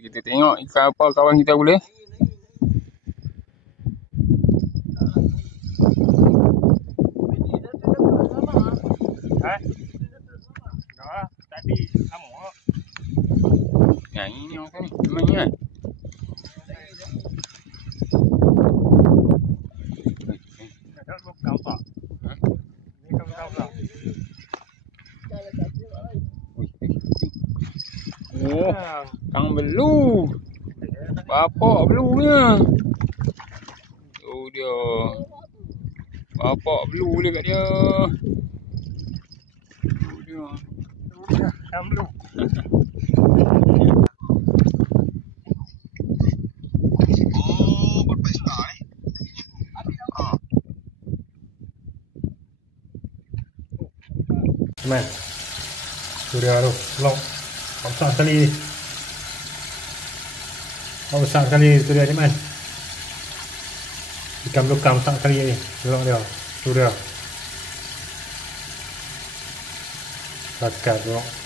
Kita tengok ikan apa kawan kita boleh. Tadi lama. Yang ini macam ni. Memang ni kan. Oh, kang belu. Bapak belunya. Tu dia. Bapak belu dia kat dia. Tu dia. Kang belu. Oh, berpesta Man. Sudah tu, long. Besar sekali. Oh, besar sekali tu dia ni, man. Ikan belukang besar sekali ni. Tengok dia. Tu dia. Bakar tengok.